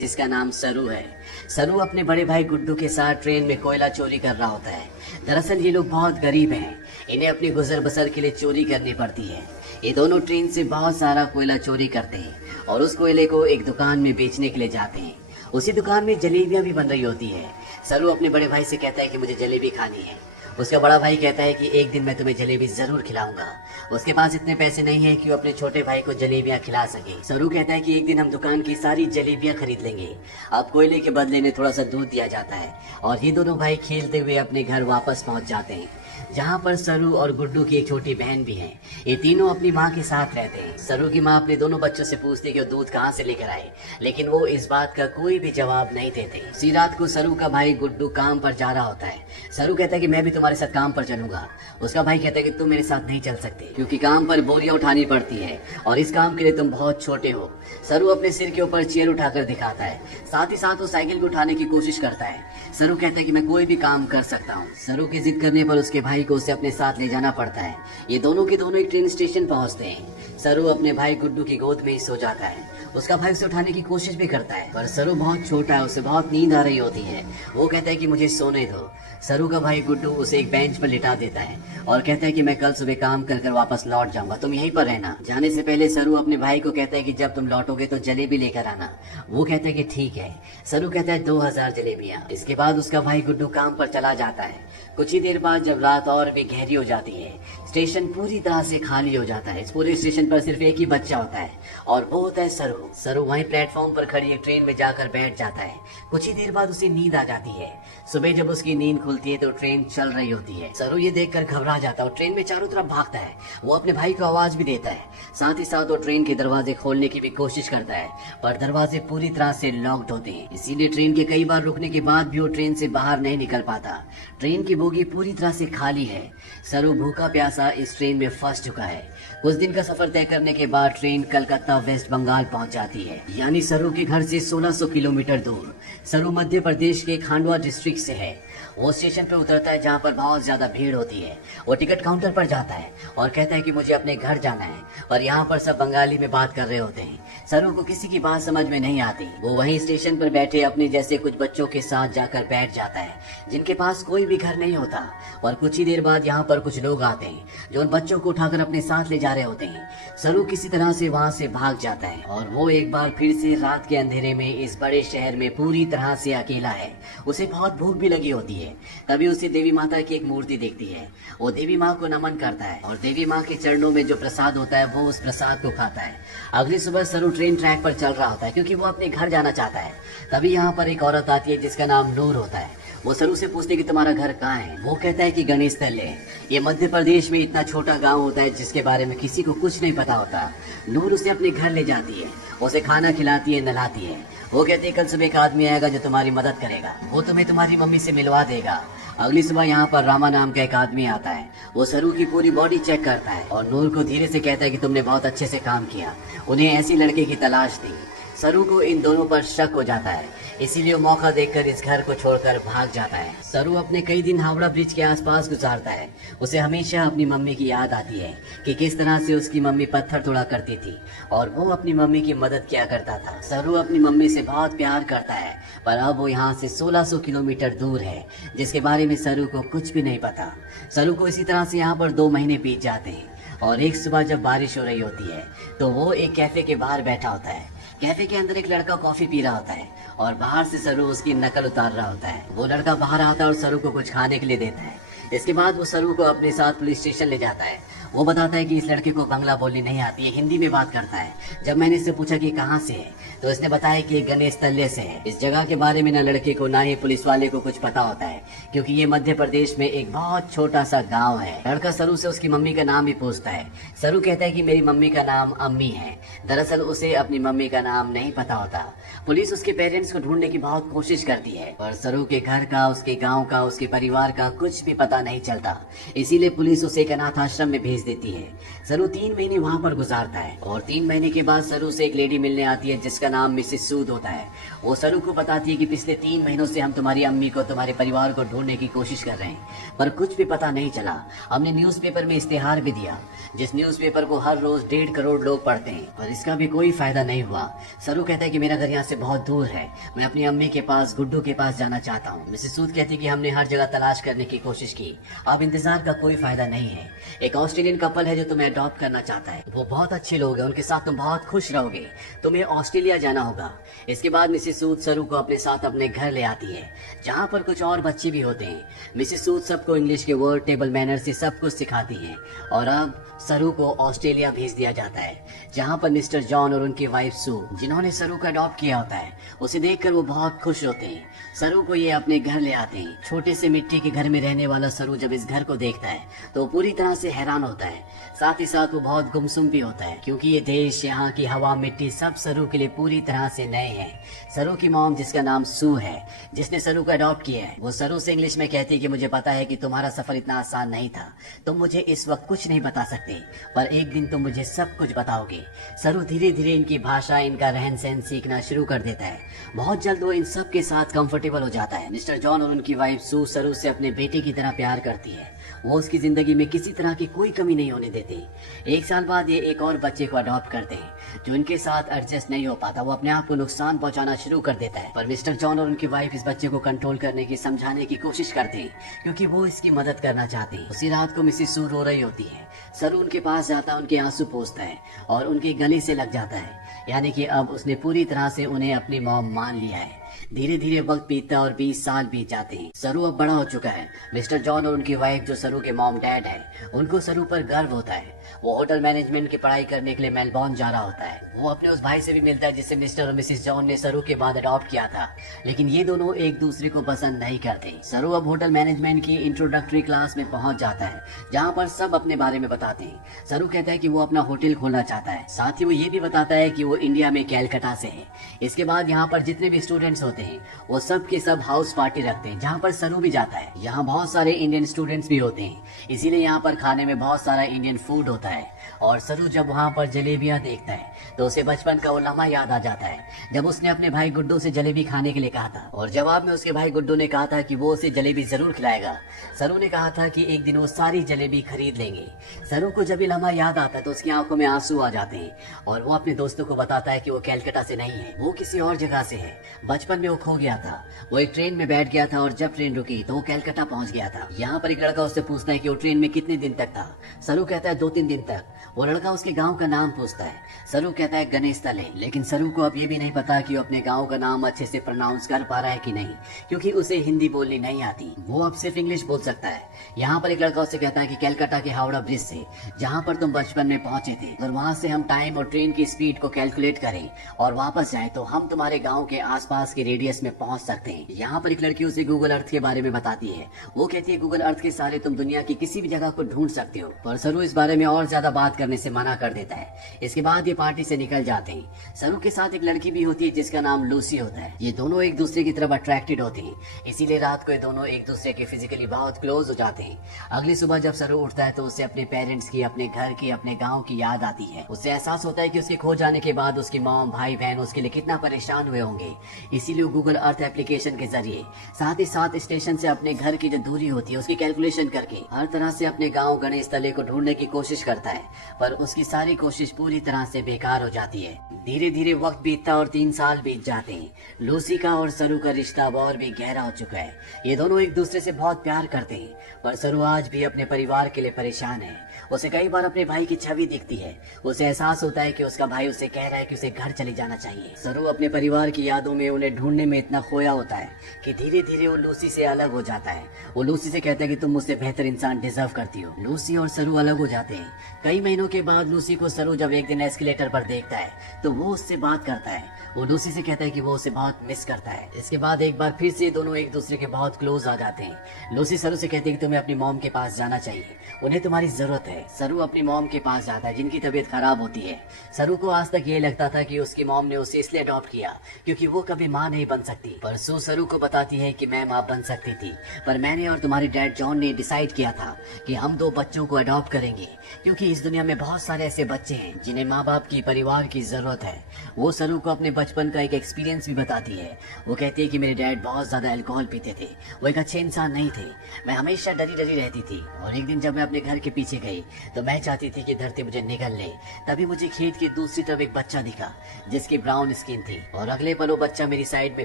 जिसका नाम सरू है। सरू अपने बड़े भाई गुड्डू के साथ ट्रेन में कोयला चोरी कर रहा होता है। दरअसल ये लोग बहुत गरीब हैं, इन्हें अपनी गुजर बसर के लिए चोरी करनी पड़ती है। ये दोनों ट्रेन से बहुत सारा कोयला चोरी करते हैं और उस कोयले को एक दुकान में बेचने के लिए जाते हैं। उसी दुकान में जलेबियां भी बन रही होती है। सरू अपने बड़े भाई से कहता है कि मुझे जलेबी खानी है। उसका बड़ा भाई कहता है कि एक दिन मैं तुम्हें जलेबी जरूर खिलाऊंगा। उसके पास इतने पैसे नहीं है कि वो अपने छोटे भाई को जलेबियां खिला सके। सरू कहता है कि एक दिन हम दुकान की सारी जलेबियां खरीद लेंगे। अब कोयले के बदले में थोड़ा सा दूध दिया जाता है और ये दोनों भाई खेलते हुए अपने घर वापस पहुंच जाते हैं, जहाँ पर सरू और गुड्डू की एक छोटी बहन भी है। ये तीनों अपनी माँ के साथ रहते हैं। सरू की माँ अपने दोनों बच्चों से पूछती है कि वो दूध कहाँ से लेकर आए, लेकिन वो इस बात का कोई भी जवाब नहीं देते। उसी रात को सरू का भाई गुड्डू काम पर जा रहा होता है। सरू कहता है कि मैं भी तुम्हारे साथ काम पर चलूंगा। उसका भाई कहता है कि तुम मेरे साथ नहीं चल सकते, क्योंकि काम पर बोरियां उठानी पड़ती है और इस काम के लिए तुम बहुत छोटे हो। सरू अपने सिर के ऊपर चेयर उठाकर दिखाता है, साथ ही साथ वो साइकिल को उठाने की कोशिश करता है। सरू कहता है कि मैं कोई भी काम कर सकता हूँ। सरू की जिद करने पर उसके भाई को उसे अपने साथ ले जाना पड़ता है। ये दोनों के दोनों एक ट्रेन स्टेशन पहुंचते हैं। सरू अपने भाई गुड्डू की गोद में ही सो जाता है। उसका भाई उसे उठाने की कोशिश भी करता है, पर सरू बहुत छोटा है, उसे बहुत नींद आ रही होती है। वो कहता है कि मुझे सोने दो। सरू का भाई गुड्डू उसे एक बेंच पर लिटा देता है और कहता है कि मैं कल सुबह काम कर कर वापस लौट जाऊंगा, तुम यहीं पर रहना। जाने से पहले सरू अपने भाई को कहता है कि जब तुम लौटोगे तो जलेबी लेकर आना। वो कहता है कि ठीक है। सरू कहता है 2000 जलेबियां। इसके बाद उसका भाई गुड्डू काम पर चला जाता है। कुछ ही देर बाद जब रात और भी गहरी हो जाती है, स्टेशन पूरी तरह से खाली हो जाता है। इस पूरे स्टेशन पर सिर्फ एक ही बच्चा होता है और वो होता है सरू। सरू वहीं प्लेटफॉर्म पर खड़ी एक ट्रेन में जाकर बैठ जाता है। कुछ ही देर बाद उसे नींद आ जाती है। सुबह जब उसकी नींद खुलती है तो ट्रेन चल रही होती है। सरू ये देखकर घबरा जाता है और ट्रेन में चारों तरफ भागता है। वो अपने भाई को आवाज भी देता है, साथ ही साथ वो ट्रेन के दरवाजे खोलने की भी कोशिश करता है, पर दरवाजे पूरी तरह से लॉक्ड होते हैं। इसीलिए ट्रेन के कई बार रुकने के बाद भी वो ट्रेन से बाहर नहीं निकल पाता। ट्रेन की बोगी पूरी तरह से खाली है। सरू भूखा प्यासा इस ट्रेन में फंस चुका है। कुछ दिन का सफर तय करने के बाद ट्रेन कलकत्ता वेस्ट बंगाल पहुंच जाती है, यानी सरू के घर से 1600 किलोमीटर दूर। सरू मध्य प्रदेश के खांडवा डिस्ट्रिक्ट से है। वो स्टेशन पर उतरता है जहाँ पर बहुत ज्यादा भीड़ होती है। वो टिकट काउंटर पर जाता है और कहता है कि मुझे अपने घर जाना है, पर यहाँ पर सब बंगाली में बात कर रहे होते हैं। सरू को किसी की बात समझ में नहीं आती। वो वहीं स्टेशन पर बैठे अपने जैसे कुछ बच्चों के साथ जाकर बैठ जाता है, जिनके पास कोई भी घर नहीं होता। और कुछ ही देर बाद यहाँ पर कुछ लोग आते हैं जो उन बच्चों को उठाकर अपने साथ ले जा रहे होते हैं। सरू किसी तरह से वहाँ से भाग जाता है और वो एक बार फिर से रात के अंधेरे में इस बड़े शहर में पूरी तरह से अकेला है। उसे बहुत भूख भी लगी होती है। तभी उसे देवी माता की एक मूर्ति दिखती है। वो देवी माँ को नमन करता है और देवी माँ के चरणों में जो प्रसाद होता है वो उस प्रसाद को खाता है। अगली सुबह सरू ट्रेन ट्रैक पर चल रहा होता है क्योंकि वो अपने घर जाना चाहता है। तभी यहाँ पर एक औरत आती है जिसका नाम नूर होता है। वो सरू से पूछती है कि तुम्हारा घर कहाँ है। वो कहता है कि गणेश तल्ले। ये मध्य प्रदेश में इतना छोटा गांव होता है जिसके बारे में किसी को कुछ नहीं पता होता। नूर उसे अपने घर ले जाती है, उसे खाना खिलाती है, नहलाती है। वो कहते हैं कल सुबह एक आदमी आएगा जो तुम्हारी मदद करेगा, वो तुम्हें तुम्हारी मम्मी से मिलवा देगा। अगली सुबह यहाँ पर रामा नाम का एक आदमी आता है। वो सरू की पूरी बॉडी चेक करता है और नूर को धीरे से कहता है कि तुमने बहुत अच्छे से काम किया। उन्हें ऐसी लड़के की तलाश थी। सरू को इन दोनों पर शक हो जाता है, इसीलिए वो मौका देखकर इस घर को छोड़कर भाग जाता है। सरू अपने कई दिन हावड़ा ब्रिज के आसपास गुजारता है। उसे हमेशा अपनी मम्मी की याद आती है कि किस तरह से उसकी मम्मी पत्थर तोड़ा करती थी और वो अपनी मम्मी की मदद किया करता था। सरू अपनी मम्मी से बहुत प्यार करता है, पर अब वो यहाँ से 1600 किलोमीटर दूर है, जिसके बारे में सरू को कुछ भी नहीं पता। सरू को इसी तरह से यहाँ पर 2 महीने बीत जाते हैं और एक सुबह जब बारिश हो रही होती है तो वो एक कैफे के बाहर बैठा होता है। कैफे के अंदर एक लड़का कॉफी पी रहा होता है और बाहर से सरू उसकी नकल उतार रहा होता है। वो लड़का बाहर आता है और सरू को कुछ खाने के लिए देता है। इसके बाद वो सरू को अपने साथ पुलिस स्टेशन ले जाता है। वो बताता है कि इस लड़के को बांग्ला बोलनी नहीं आती है, हिंदी में बात करता है। जब मैंने इससे पूछा कि कहाँ से है तो इसने बताया कि गणेश तल्ले से है। इस जगह के बारे में न लड़के को ना ही पुलिस वाले को कुछ पता होता है, क्योंकि ये मध्य प्रदेश में एक बहुत छोटा सा गाँव है। लड़का सरू से उसकी मम्मी का नाम भी पूछता है। सरू कहता है कि मेरी मम्मी का नाम अम्मी है। दरअसल उसे अपनी मम्मी का नाम नहीं पता होता। पुलिस उसके पेरेंट्स को ढूंढने की बहुत कोशिश करती है, पर सरू के घर का, उसके गाँव का, उसके परिवार का कुछ भी पता नहीं चलता। इसीलिए पुलिस उसे एक अनाथ आश्रम में भेज भेज देती है। सरू 3 महीने वहाँ पर गुजारता है और 3 महीने के बाद सरू से एक लेडी मिलने आती है जिसका नाम मिसेस सूद होता है। वो सरू को बताती है कि पिछले 3 महीनों से हम तुम्हारी अम्मी को, तुम्हारे परिवार को ढूंढने की कोशिश कर रहे हैं, पर कुछ भी पता नहीं चला। हमने न्यूज़पेपर में इश्तेहार भी दिया, जिस न्यूज़पेपर को हर रोज 1.5 करोड़ लोग पढ़ते हैं, पर इसका भी कोई फायदा नहीं हुआ। सरू कहता है कि मेरा घर यहाँ से बहुत दूर है, मैं अपनी अम्मी के पास, गुड्डू के पास जाना चाहता हूँ। मिसेस सूद कहती है कि हमने हर जगह तलाश करने की कोशिश की, अब इंतजार का कोई फायदा नहीं है। एक ऑस्ट्रेलियन कपल है जो तुम्हें अडॉप्ट करना चाहता है, वो बहुत अच्छे लोग हैं, उनके साथ तुम बहुत खुश रहोगे, तुम्हें ऑस्ट्रेलिया जाना होगा। इसके बाद मिसेस सूद सरू को अपने साथ अपने घर ले आती है, जहाँ पर कुछ और बच्चे भी होते हैं। मिसेस सूद सबको इंग्लिश के वर्ड, टेबल मैनर से सब कुछ सिखाती है और अब सरू को ऑस्ट्रेलिया भेज दिया जाता है, जहाँ पर मिस्टर जॉन और उनकी वाइफ सू, जिन्होंने सरू को अडॉप्ट किया होता है, उसे देखकर वो बहुत खुश होते हैं। सरू को ये अपने घर ले आते हैं। छोटे से मिट्टी के घर में रहने वाला सरू जब इस घर को देखता है तो पूरी तरह से हैरान होता है, साथ ही साथ वो बहुत गुमसुम भी होता है, क्योंकि ये देश, यहाँ की हवा, मिट्टी सब सरू के लिए पूरी तरह से नए हैं। सरू की मॉम, जिसका नाम सू है, जिसने सरू को अडॉप्ट किया है, वो सरू से इंग्लिश में कहती है कि मुझे पता है कि तुम्हारा सफर इतना आसान नहीं था, तुम मुझे इस वक्त कुछ नहीं बता सकते, पर एक दिन तुम मुझे सब कुछ बताओगे। सरू धीरे धीरे इनकी भाषा, इनका रहन सहन सीखना शुरू कर देता है। बहुत जल्द वो इन सब के साथ कंफर्टेबल हो जाता है। मिस्टर जॉन और उनकी वाइफ सू सरू से अपने बेटे की तरह प्यार करती है, वो उसकी जिंदगी में किसी तरह की कोई कमी नहीं होने देते। 1 साल बाद ये एक और बच्चे को अडॉप्ट करते हैं, जो इनके साथ एडजस्ट नहीं हो पाता, वो अपने आप को नुकसान पहुंचाना शुरू कर देता है, पर मिस्टर जॉन और उनकी वाइफ इस बच्चे को कंट्रोल करने की, समझाने की कोशिश करते हैं, क्योंकि वो इसकी मदद करना चाहते हैं। उसी रात को मिसेस सू रो रही होती है, सरू उनके पास जाता है, उनके आंसू पोंछता है और उनके गले से लग जाता है, यानी कि अब उसने पूरी तरह से उन्हें अपनी मॉम मान लिया है। धीरे धीरे वक्त बीतता है और 20 साल बीत जाते हैं। सरू अब बड़ा हो चुका है। मिस्टर जॉन और उनकी वाइफ, जो सरू के मॉम डैड है, उनको सरू पर गर्व होता है। वो होटल मैनेजमेंट की पढ़ाई करने के लिए मेलबॉर्न जा रहा होता है। वो अपने उस भाई से भी मिलता है जिससे मिस्टर और मिसेस जॉन ने सरू के बाद अडॉप्ट किया था, लेकिन ये दोनों एक दूसरे को पसंद नहीं करते। सरू अब होटल मैनेजमेंट की इंट्रोडक्टरी क्लास में पहुंच जाता है, जहाँ पर सब अपने बारे में बताते हैं। सरू कहता है कि वो अपना होटल खोलना चाहता है, साथ ही वो ये भी बताता है कि वो इंडिया में कैलकाटा से है। इसके बाद यहाँ पर जितने भी स्टूडेंट्स होते हैं वो सब के सब हाउस पार्टी रखते हैं, जहाँ पर सरू भी जाता है। यहाँ बहुत सारे इंडियन स्टूडेंट्स भी होते हैं, इसीलिए यहाँ पर खाने में बहुत सारा इंडियन फूड होता है। और सरू जब वहाँ पर जलेबियाँ देखता है तो उसे बचपन का वो लम्हा याद आ जाता है, जब उसने अपने भाई गुड्डू से जलेबी खाने के लिए कहा था और जवाब में उसके भाई गुड्डू ने कहा था कि वो उसे जलेबी जरूर खिलाएगा। सरू ने कहा था कि एक दिन वो सारी जलेबी खरीद लेंगे। सरू को जब ये लम्हा याद आता है तो उसकी आंखों में आंसू आ जाते हैं और वो अपने दोस्तों को बताता है कि वो कैलकाटा से नहीं है, वो किसी और जगह से है। बचपन में वो खो गया था, वो एक ट्रेन में बैठ गया था और जब ट्रेन रुकी तो वो कैलकाटा पहुंच गया था। यहाँ पर एक लड़का उससे पूछता है कि वो ट्रेन में कितने दिन तक था। सरू कहता है 2-3 दिन तक। वो लड़का उसके गांव का नाम पूछता है। सरू कहता है गणेश तले, लेकिन सरू को अब ये भी नहीं पता कि वो अपने गांव का नाम अच्छे से प्रोनाउंस कर पा रहा है कि नहीं, क्योंकि उसे हिंदी बोलनी नहीं आती, वो अब सिर्फ इंग्लिश बोल सकता है। यहाँ पर एक लड़का उससे कहता है कि कैलकाटा के हावड़ा ब्रिज से, जहाँ पर तुम बचपन में पहुंचे थे, अगर वहाँ से हम टाइम और ट्रेन की स्पीड को कैलकुलेट करें और वापस जाए तो हम तुम्हारे गाँव के आसपास के रेडियस में पहुंच सकते हैं। यहाँ पर एक लड़की उसे गूगल अर्थ के बारे में बताती है। वो कहती है गूगल अर्थ के सहारे तुम दुनिया की किसी भी जगह को ढूंढ सकते हो, पर सरू इस बारे में और ज्यादा बात करने से मना कर देता है। इसके बाद ये पार्टी से निकल जाते हैं। सरू के साथ एक लड़की भी होती है जिसका नाम लूसी होता है। ये दोनों एक दूसरे की तरफ अट्रैक्टेड होते हैं, इसीलिए रात को ये दोनों एक दूसरे के फिजिकली बहुत क्लोज हो जाते हैं। अगली सुबह जब सरू उठता है तो उसे अपने पेरेंट्स की, अपने घर की, अपने गाँव की याद आती है। उसे एहसास होता है कि उसके खो जाने के बाद उसकी मॉम, भाई बहन उसके लिए कितना परेशान हुए होंगे। इसीलिए गूगल अर्थ एप्लीकेशन के जरिए, साथ ही साथ स्टेशन से अपने घर की जो दूरी होती है उसकी कैलकुलेशन करके हर तरह से अपने गांव गणेश तले को ढूंढने की कोशिश करता है, पर उसकी सारी कोशिश पूरी तरह से बेकार हो जाती है। धीरे धीरे वक्त बीतता और 3 साल बीत जाते हैं। लूसी का और सरू का रिश्ता अब और भी गहरा हो चुका है। ये दोनों एक दूसरे से बहुत प्यार करते हैं, पर सरू आज भी अपने परिवार के लिए परेशान है। उसे कई बार अपने भाई की छवि दिखती है। उसे एहसास होता है कि उसका भाई उसे कह रहा है कि उसे घर चले जाना चाहिए। सरू अपने परिवार की यादों में, उन्हें ढूंढने में इतना खोया होता है कि धीरे धीरे वो लूसी से अलग हो जाता है। वो लूसी से कहता है कि तुम मुझसे बेहतर इंसान डिजर्व करती हो। लूसी और सरू अलग हो जाते हैं। कई कई महीनों के बाद लूसी को सरू जब एक दिन एस्केलेटर पर देखता है तो वो उससे बात करता है। वो लूसी से कहता है कि वो उसे बहुत मिस करता है। इसके बाद एक बार फिर से दोनों एक दूसरे के बहुत क्लोज आ जाते हैं। लूसी सरू से कहती है कि तुम्हें अपनी मॉम के पास जाना चाहिए, उन्हें तुम्हारी जरूरत है। सरू अपनी मॉम के पास जाता है जिनकी तबीयत खराब होती है। सरू को आज तक ये लगता था कि उसकी मॉम ने उसे इसलिए अडॉप्ट किया क्योंकि वो कभी माँ नहीं बन सकती, पर सू सरू को बताती है कि मैं माँ बन सकती थी, पर मैंने और तुम्हारे डैड जॉन ने डिसाइड किया था कि हम 2 बच्चों को अडॉप्ट करेंगे क्योंकि इस दुनिया में बहुत सारे ऐसे बच्चे हैं जिन्हें माँ बाप की परिवार की जरूरत है। वो सरू को अपने बचपन का एक एक्सपीरियंस भी बताती है। वो कहती है कि मेरे डैड बहुत ज्यादा अल्कोहल पीते थे, वो एक अच्छे इंसान नहीं थे, मैं हमेशा डरी डरी रहती थी और एक दिन जब मैं अपने घर के पीछे गई तो मैं चाहती थी कि धरती मुझे निगल ले। तभी मुझे खेत की दूसरी तरफ एक बच्चा दिखा जिसकी ब्राउन स्किन थी और अगले पल वो बच्चा मेरी साइड में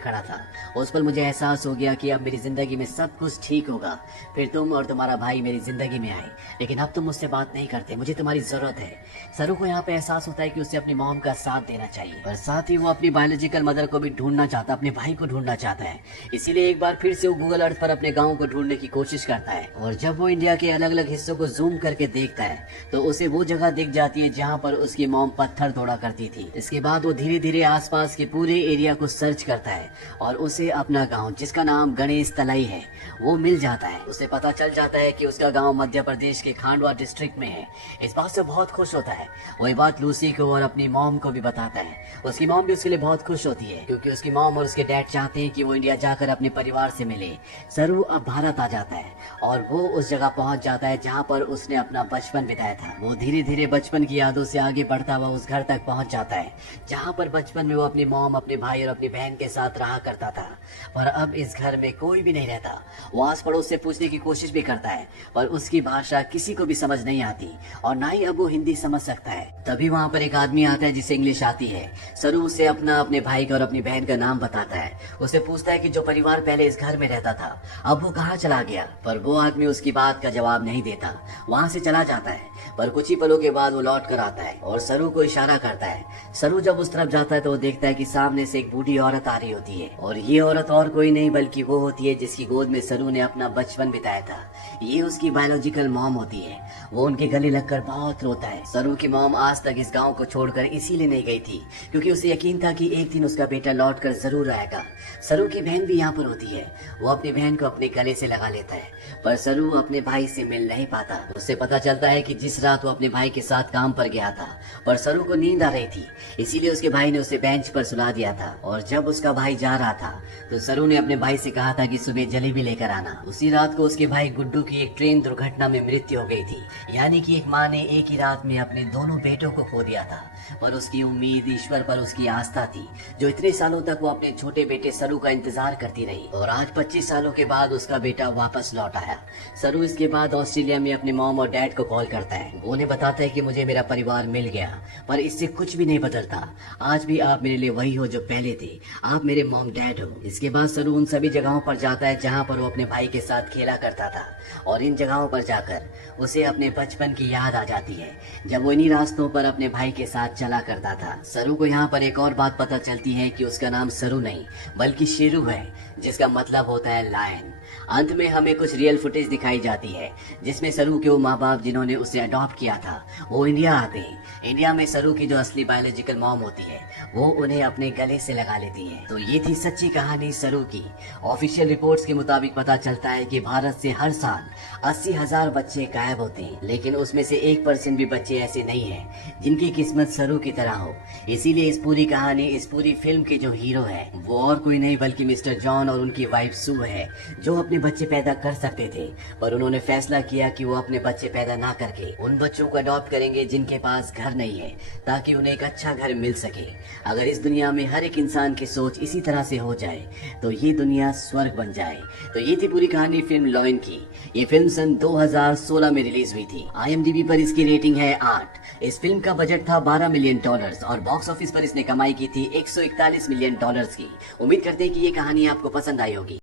खड़ा था। उस पल मुझे एहसास हो गया कि अब मेरी जिंदगी में सब कुछ ठीक होगा। फिर तुम और तुम्हारा भाई मेरी जिंदगी में आए, लेकिन अब तुम मुझसे बात नहीं करते, मुझे तुम्हारी जरूरत है। सरू को यहाँ पे एहसास होता है कि उसे अपनी मॉम का साथ देना चाहिए, पर साथ ही वो अपनी बायोलॉजिकल मदर को भी ढूंढना चाहता, अपने भाई को ढूंढना चाहता है। इसीलिए एक बार फिर से वो गूगल अर्थ पर अपने गाँव को ढूंढने की कोशिश करता है और जब वो इंडिया के अलग अलग हिस्सों को जूम करके देखता है तो उसे वो जगह दिख जाती है जहाँ पर उसकी मॉम पत्थर तोड़ा करती थी। इसके बाद वो धीरे धीरे आसपास के पूरे एरिया को सर्च करता है और उसे अपना गांव, जिसका नाम गणेश तलाई है, वो मिल जाता है। उसे पता चल जाता है कि उसका गांव मध्य प्रदेश के खांडवा डिस्ट्रिक्ट में है। इस बात से बहुत खुश होता है। वही बात लूसी को और अपनी मॉम को भी बताता है। उसकी मॉम भी उसके लिए बहुत खुश होती है क्योंकि उसकी मॉम और उसके डैड चाहते हैं कि वो इंडिया जाकर अपने परिवार से मिले। सरू अब भारत आ जाता है और वो उस जगह पहुंच जाता है जहाँ पर उसने अपना बचपन बिताया था। वो धीरे धीरे बचपन की यादों से आगे बढ़ता हुआ उस घर तक पहुंच जाता है जहाँ पर बचपन में वो अपनी मॉम, अपने भाई और अपनी बहन के साथ रहा करता था। पर अब इस घर में कोई भी नहीं रहता। वो आस पड़ोस से पूछने की कोशिश भी करता है पर उसकी भाषा किसी को भी समझ नहीं आती और ना ही अब वो हिंदी समझ सकता है। तभी वहाँ पर एक आदमी आता है जिसे इंग्लिश आती है। सरू उसे अपने भाई का और अपनी बहन का नाम बताता है। उसे पूछता है कि जो परिवार पहले इस घर में रहता था अब वो कहाँ चला गया, पर वो आदमी उसकी बात का जवाब नहीं देता, वहाँ से चला जाता है। पर कुछ ही पलों के बाद वो लौट कर आता है और सरू को इशारा करता है। सरू जब उस तरफ जाता है तो वो देखता है कि सामने से एक बूढ़ी औरत आ रही होती है और ये औरत और कोई नहीं बल्कि वो होती है जिसकी गोद में सरू ने अपना बचपन बिताया था। ये उसकी बायोलॉजिकल मॉम होती है। वो उनके गले लगकर बहुत रोता है। सरू की मॉम आज तक इस गांव को छोड़कर इसीलिए नहीं गई थी क्योंकि उसे यकीन था कि एक दिन उसका बेटा लौट कर जरूर आएगा। सरू की बहन भी यहाँ पर होती है। वो अपनी बहन को अपने गले से लगा लेता है पर सरू अपने भाई से मिल नहीं पाता। उससे पता चलता है कि जिस रात वो अपने भाई के साथ काम पर गया था पर सरू को नींद आ रही थी, इसीलिए उसके भाई ने उसे बेंच पर सुला दिया था। और जब उसका भाई जा रहा था तो सरू ने अपने भाई से कहा था कि सुबह जलेबी लेकर आना। उसी रात को उसके भाई गुड्डू की एक ट्रेन दुर्घटना में मृत्यु हो गई थी। यानी कि एक माँ ने एक ही रात में अपने दोनों बेटों को खो दिया था। पर उसकी उम्मीद, ईश्वर पर उसकी आस्था थी जो इतने सालों तक वो अपने छोटे बेटे सरू का इंतजार करती रही और आज 25 सालों के बाद उसका बेटा वापस लौट आया। सरू इसके बाद ऑस्ट्रेलिया में अपने मॉम और डैड को कॉल करता है। वो उन्हें बताता है कि मुझे मेरा परिवार मिल गया, पर इससे कुछ भी नहीं बदलता। आज भी आप मेरे लिए वही हो जो पहले थे, आप मेरे मॉम डैड हो। इसके बाद सरू उन सभी जगहों पर जाता है जहाँ पर वो अपने भाई के साथ खेला करता था और इन जगहों पर जाकर उसे अपने बचपन की याद आ जाती है जब वो इन्हीं रास्तों पर अपने भाई के साथ चला करता था। सरू को यहाँ पर एक और बात पता चलती है कि उसका नाम सरू नहीं बल्कि शेरू है, जिसका मतलब होता है लायन। अंत में हमें कुछ रियल फुटेज दिखाई जाती है जिसमें सरू के वो माँ बाप जिन्होंने उसे अडॉप्ट किया था वो इंडिया आते हैं। इंडिया में सरू की जो असली बायोलॉजिकल मॉम होती है वो उन्हें अपने गले से लगा लेती है। तो ये थी सच्ची कहानी सरू की। ऑफिशियल रिपोर्ट्स के मुताबिक पता चलता है कि भारत से हर साल 80,000 बच्चे गायब होते हैं, लेकिन उसमें से 1% भी बच्चे ऐसे नहीं हैं जिनकी किस्मत सरू की तरह हो। इसीलिए इस पूरी कहानी, इस पूरी फिल्म के जो हीरो है वो और कोई नहीं बल्कि मिस्टर जॉन और उनकी वाइफ सू है, जो अपने बच्चे पैदा कर सकते थे पर उन्होंने फैसला किया कि वो अपने बच्चे पैदा ना करके उन बच्चों को अडॉप्ट करेंगे जिनके पास घर नहीं है, ताकि उन्हें एक अच्छा घर मिल सके। अगर इस दुनिया में हर एक इंसान की सोच इसी तरह से हो जाए तो ये दुनिया स्वर्ग बन जाए। तो ये थी पूरी कहानी फिल्म लॉयन की। ये फिल्म सन 2016 में रिलीज हुई थी। IMDb पर इसकी रेटिंग है 8। इस फिल्म का बजट था $12 मिलियन और बॉक्स ऑफिस पर इसने कमाई की थी $141 मिलियन की। उम्मीद करते हैं कि ये कहानी आपको पसंद आई होगी।